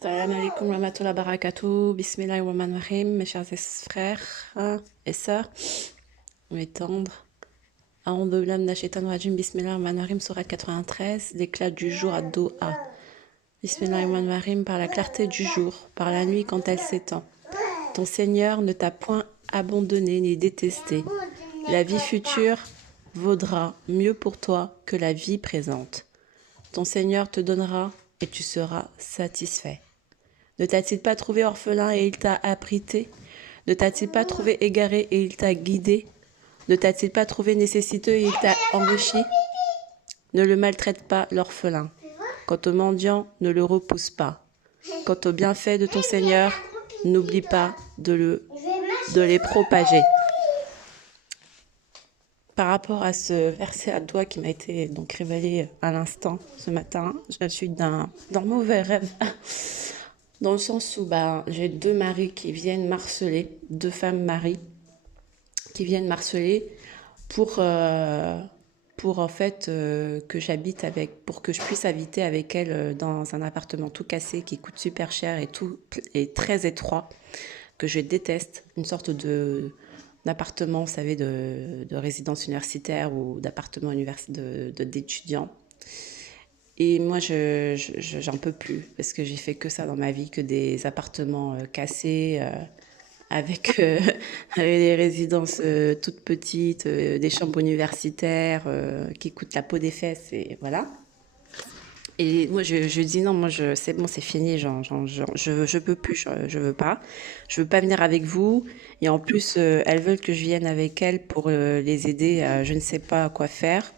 Salam alaikum wa rahmatullahi wa barakatuh. Bismillahirrahmanirrahim, mes chers frères et sœurs. On va étendre. A'oudhu billahi minash shaitanir rajim. Bismillahirrahmanirrahim, sourate 93, l'éclat du jour à Doha. Bismillahirrahmanirrahim, par la clarté du jour, par la nuit quand elle s'étend. Ton Seigneur ne t'a point abandonné ni détesté. La vie future vaudra mieux pour toi que la vie présente. Ton Seigneur te donnera et tu seras satisfait. Ne t'a-t-il pas trouvé orphelin et il t'a abrité? Ne t'a-t-il pas trouvé égaré et il t'a guidé? Ne t'a-t-il pas trouvé nécessiteux et il t'a enrichi? Ne le maltraite pas, l'orphelin. Quant au mendiant, ne le repousse pas. Quant aux bienfaits de ton Seigneur, n'oublie pas de les propager. Par rapport à ce verset à doigt qui m'a été donc révélé à l'instant ce matin, je suis d'un mauvais rêve. Dans le sens où j'ai deux maris qui viennent m'harceler, deux femmes maris qui viennent m'harceler pour en fait que j'habite avec, pour que je puisse habiter avec elles dans un appartement tout cassé qui coûte super cher et très étroit, que je déteste, une sorte d'appartement, vous savez, de résidence universitaire ou d'appartement d'étudiants. Et moi, j'en peux plus, parce que j'ai fait que ça dans ma vie, que des appartements cassés, avec des résidences toutes petites, des chambres universitaires qui coûtent la peau des fesses, et voilà. Et moi, je dis non, moi, c'est bon, c'est fini, je peux plus, je veux pas. Je veux pas venir avec vous. Et en plus, elles veulent que je vienne avec elles pour les aider à je ne sais pas quoi faire.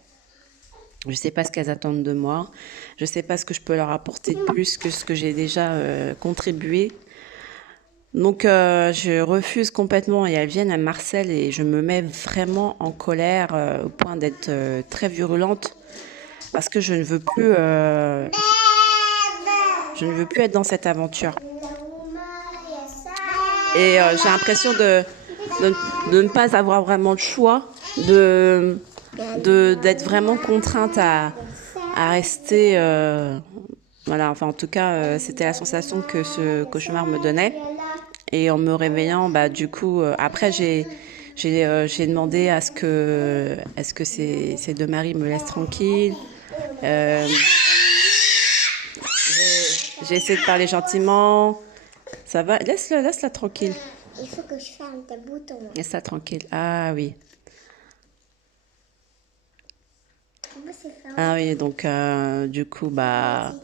Je ne sais pas ce qu'elles attendent de moi. Je ne sais pas ce que je peux leur apporter de plus que ce que j'ai déjà contribué. Donc, je refuse complètement et elles viennent à Marseille et je me mets vraiment en colère au point d'être très virulente parce que je ne veux plus être dans cette aventure. Et j'ai l'impression de ne pas avoir vraiment le choix, d'être vraiment contrainte à rester. Voilà, enfin en tout cas, c'était la sensation que ce cauchemar me donnait. Et en me réveillant, du coup, après j'ai demandé à ce que ces deux maris me laissent tranquille. J'ai essayé de parler gentiment. Ça va, laisse-la tranquille. Il faut que je ferme tes boutons. Laisse-la tranquille. Ah oui. Ah oui, donc du coup, la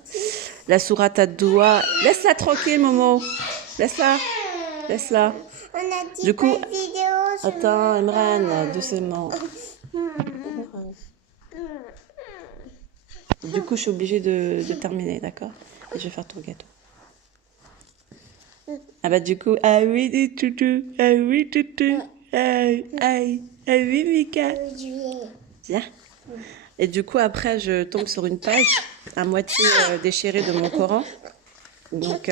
sourate à doigt. Laisse-la tranquille, Momo. Laisse-la. Laisse-la. On a dit Du coup, pas de vidéo. attends, Emran, doucement. Du coup, je suis obligée de terminer, d'accord? Et je vais faire ton gâteau. Ah du coup, ah oui, des toutous. Ah oui, toutou. Ah oui, Mika. Viens. Et du coup, après, je tombe sur une page à moitié déchirée de mon Coran. Donc,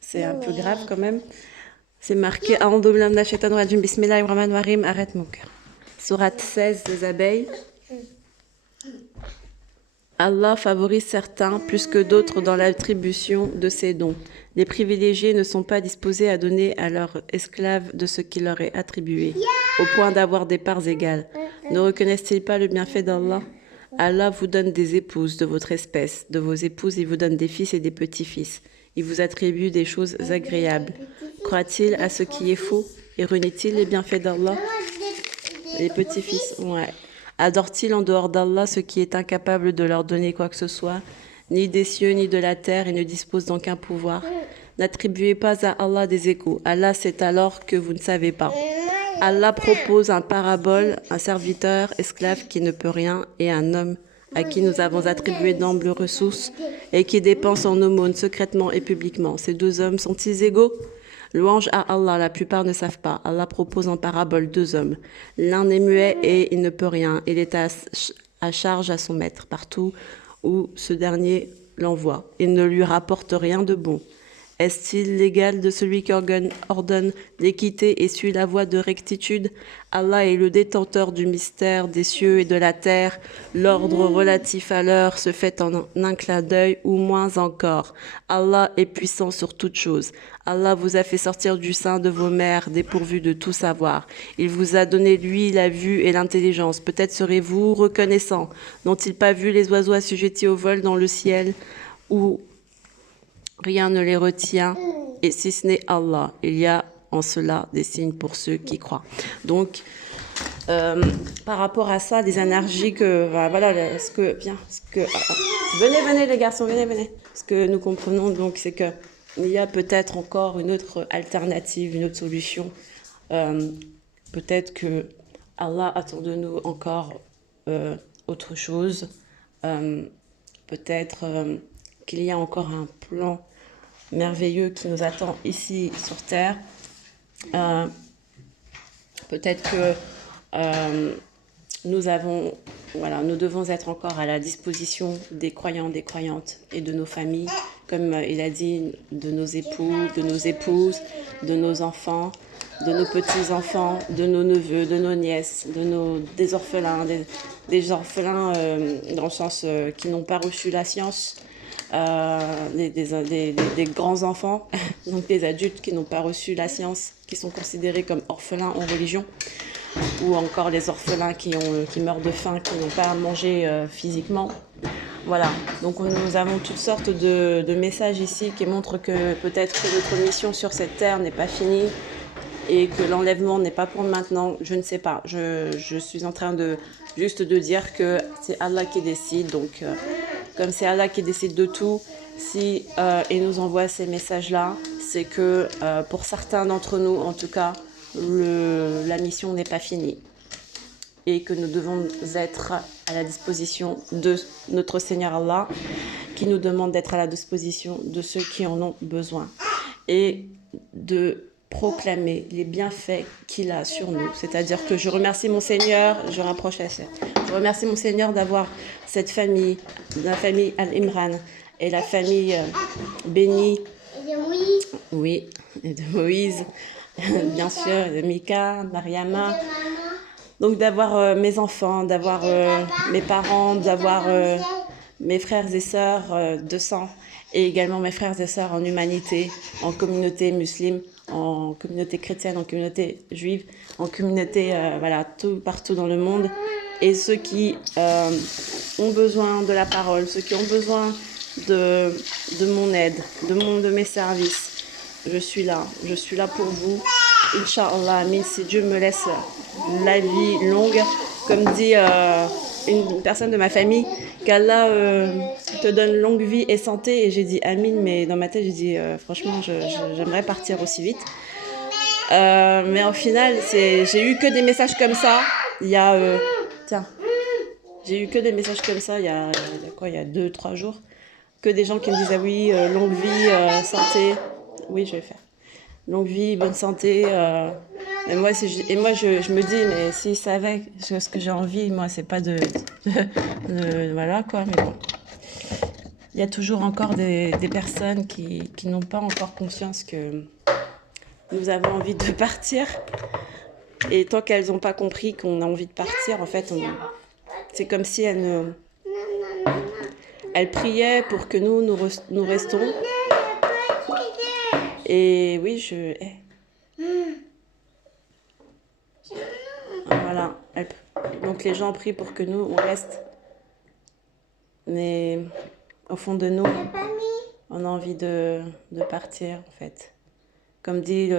c'est un peu grave quand même. C'est marqué A'oudhu billahi minash shaitanir rajim, Bismillahirrahmanirrahim, arrête mon cœur. Sourate 16 des abeilles. Allah favorise certains plus que d'autres dans l'attribution de ses dons. Les privilégiés ne sont pas disposés à donner à leurs esclaves de ce qui leur est attribué, au point d'avoir des parts égales. Ne reconnaissent-ils pas le bienfait d'Allah? Allah vous donne des épouses de votre espèce. De vos épouses, il vous donne des fils et des petits-fils. Il vous attribue des choses agréables. Croit-il à ce qui est faux? Et renie-t-il les bienfaits d'Allah? Les petits-fils, ouais. Adore-t-il en dehors d'Allah ce qui est incapable de leur donner quoi que ce soit, ni des cieux ni de la terre, et ne dispose d'aucun pouvoir? N'attribuez pas à Allah des égaux. Allah sait alors que vous ne savez pas. Allah propose un parabole, un serviteur, esclave qui ne peut rien, et un homme à qui nous avons attribué d'ample ressources et qui dépense en aumône secrètement et publiquement. Ces deux hommes sont-ils égaux? Louange à Allah, la plupart ne savent pas. Allah propose en parabole deux hommes. L'un est muet et il ne peut rien. Il est à charge à son maître partout où ce dernier l'envoie. Il ne lui rapporte rien de bon. Est-il l'égal de celui qui ordonne l'équité et suit la voie de rectitude? Allah est le détenteur du mystère des cieux et de la terre. L'ordre relatif à l'heure se fait en un clin d'œil ou moins encore. Allah est puissant sur toute chose. Allah vous a fait sortir du sein de vos mères, dépourvus de tout savoir. Il vous a donné, lui, la vue et l'intelligence. Peut-être serez-vous reconnaissant. N'ont-ils pas vu les oiseaux assujettis au vol dans le ciel où rien ne les retient, et si ce n'est Allah. Il y a en cela des signes pour ceux qui croient. Donc, par rapport à ça, des énergies que, voilà, venez les garçons, venez. Ce que nous comprenons donc, c'est que il y a peut-être encore une autre alternative, une autre solution. Peut-être que Allah attend de nous encore autre chose. Peut-être qu'il y a encore un plan merveilleux qui nous attend ici sur Terre. Peut-être que nous devons être encore à la disposition des croyants, des croyantes et de nos familles, comme il a dit, de nos époux, de nos épouses, de nos enfants, de nos petits-enfants, de nos neveux, de nos nièces, des orphelins, des orphelins dans le sens qui n'ont pas reçu la science, des grands enfants, donc des adultes qui n'ont pas reçu la science, qui sont considérés comme orphelins en religion, ou encore les orphelins qui meurent de faim, qui n'ont pas à manger physiquement. Voilà, donc nous avons toutes sortes de messages ici qui montrent que peut-être que notre mission sur cette terre n'est pas finie et que l'enlèvement n'est pas pour maintenant, je ne sais pas. Je suis en train de juste de dire que c'est Allah qui décide, donc comme c'est Allah qui décide de tout, si il nous envoie ces messages-là, c'est que pour certains d'entre nous, en tout cas, la mission n'est pas finie et que nous devons être à la disposition de notre Seigneur Allah, qui nous demande d'être à la disposition de ceux qui en ont besoin et de proclamer les bienfaits qu'il a sur nous. C'est-à-dire que je remercie mon Seigneur, je remercie mon Seigneur d'avoir cette famille, la famille Al-Imran et la famille bénie, oui, et de Moïse, bien sûr, de Mika, Mariama. Donc d'avoir mes enfants, d'avoir mes parents, d'avoir mes frères et sœurs de sang, et également mes frères et sœurs en humanité, en communauté musulmane, en communauté chrétienne, en communauté juive, en communauté, partout dans le monde. Et ceux qui ont besoin de la parole, ceux qui ont besoin de mon aide, de mes services, je suis là pour vous. Inch'Allah, amin, si Dieu me laisse la vie longue, comme dit une personne de ma famille, qu'Allah te donne longue vie et santé. Et j'ai dit amin, mais dans ma tête, j'ai dit franchement, j'aimerais partir aussi vite. Mais au final, j'ai eu que des messages comme ça. J'ai eu que des messages comme ça il y a 2-3 jours. Que des gens qui me disaient oui, longue vie, santé. Oui, je vais faire. Longue vie, bonne santé. Et moi, je me dis, mais s'ils savaient ce que j'ai envie, moi, c'est pas voilà quoi, mais bon. Il y a toujours encore des personnes qui n'ont pas encore conscience que nous avons envie de partir. Et tant qu'elles n'ont pas compris qu'on a envie de partir, en fait, c'est comme si elles priaient pour que nous restons. Et oui, voilà. Donc les gens prient pour que nous, on reste. Mais au fond de nous, on a envie de partir, en fait. Comme dit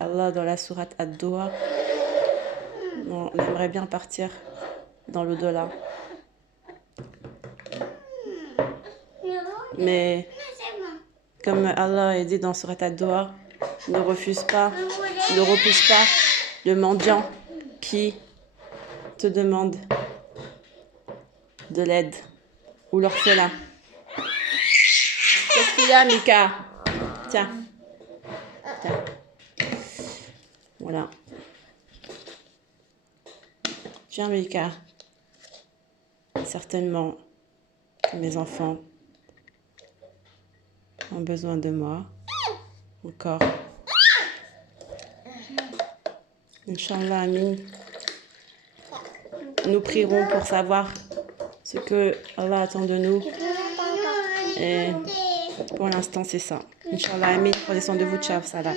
Allah dans la sourate Ad-Doha, on aimerait bien partir dans l'au-delà. Mais comme Allah est dit dans sourate Ad-Doha, ne repousse pas le mendiant qui te demande de l'aide ou l'orphelin. Qu'est-ce qu'il y a, Mika? Tiens. Voilà. Tiens, Mika. Certainement, mes enfants ont besoin de moi. Encore. Inch'Allah, Amin. Nous prierons pour savoir ce que Allah attend de nous. Et pour l'instant, c'est ça. Inch'Allah, Amin. Prenez soin de vous. Ciao, salam.